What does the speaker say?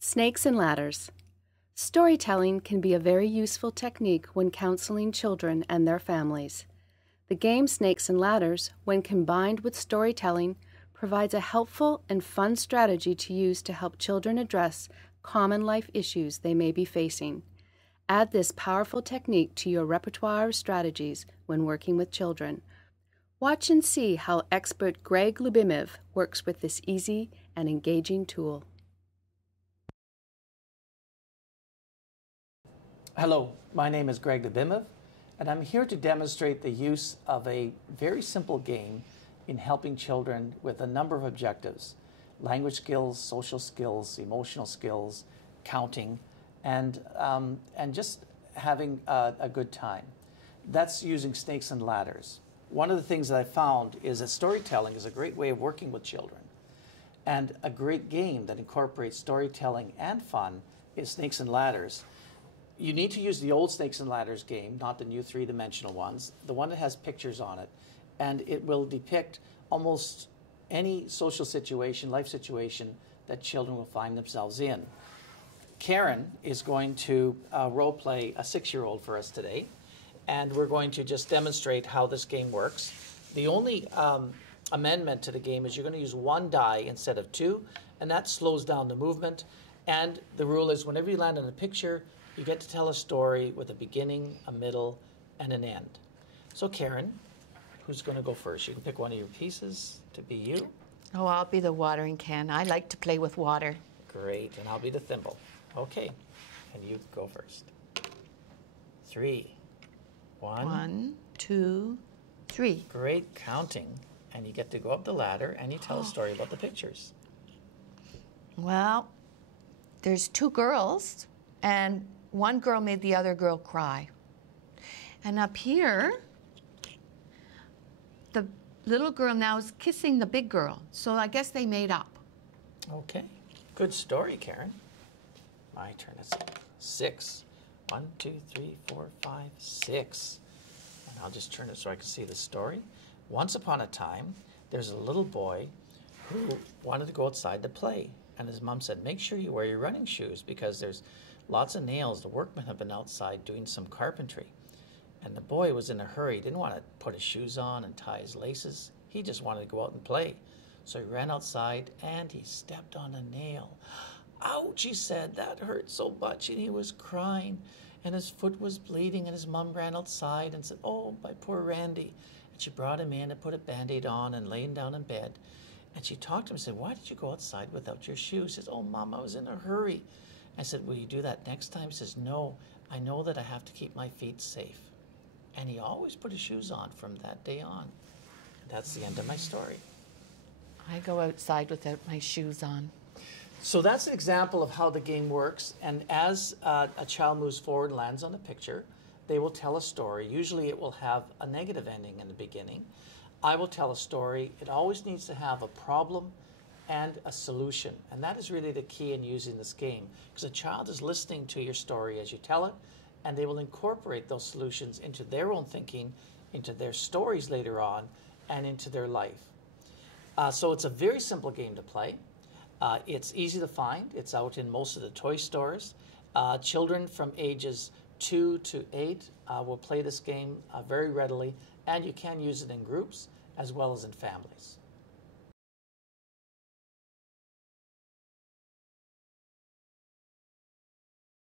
Snakes and ladders. Storytelling can be a very useful technique when counseling children and their families. The game Snakes and Ladders, when combined with storytelling, provides a helpful and fun strategy to use to help children address common life issues they may be facing. Add this powerful technique to your repertoire of strategies when working with children. Watch and see how expert Greg Lubimov works with this easy and engaging tool. Hello, my name is Greg Lubimov, and I'm here to demonstrate the use of a very simple game in helping children with a number of objectives: language skills, social skills, emotional skills, counting, and just having a good time. That's using Snakes and Ladders. One of the things that I found is that storytelling is a great way of working with children. And a great game that incorporates storytelling and fun is Snakes and Ladders. You need to use the old Snakes and Ladders game, not the new three-dimensional ones, the one that has pictures on it. And it will depict almost any social situation, life situation that children will find themselves in. Karen is going to role play a 6-year-old for us today, and we're going to just demonstrate how this game works. The only amendment to the game is you're going to use 1 die instead of 2, and that slows down the movement. And the rule is whenever you land on a picture, you get to tell a story with a beginning, a middle, and an end. So Karen, who's going to go first? You can pick one of your pieces to be you. Oh, I'll be the watering can. I like to play with water. Great, and I'll be the thimble. Okay, and you go first. 3, 1. 1, 2, 3. Great counting. And you get to go up the ladder and you tell a story about the pictures. Well, there's 2 girls, and one girl made the other girl cry. And up here, the little girl now is kissing the big girl. So I guess they made up. Okay, good story, Karen. My turn. It's 6. 1, 2, 3, 4, 5, 6. And I'll just turn it so I can see the story. Once upon a time, there's a little boy who wanted to go outside to play. And his mom said, make sure you wear your running shoes because there's lots of nails. The workmen have been outside doing some carpentry. And the boy was in a hurry. He didn't want to put his shoes on and tie his laces. He just wanted to go out and play. So he ran outside and he stepped on a nail. Ouch, he said, that hurt so much. And he was crying and his foot was bleeding, and his mom ran outside and said, oh, my poor Randy. And she brought him in and put a Band-Aid on and laid him down in bed. And she talked to him and said, why did you go outside without your shoes? He says, oh, Mom, I was in a hurry. I said, will you do that next time? He says, no, I know that I have to keep my feet safe. And he always put his shoes on from that day on. That's the end of my story. I go outside without my shoes on. So that's an example of how the game works. And as a child moves forward and lands on a picture, they will tell a story. Usually it will have a negative ending in the beginning. I will tell a story. It always needs to have a problem and a solution. And that is really the key in using this game, because a child is listening to your story as you tell it, and they will incorporate those solutions into their own thinking, into their stories later on, and into their life. So it's a very simple game to play. It's easy to find. It's out in most of the toy stores. Children from ages 2 to 8 will play this game very readily, and you can use it in groups as well as in families.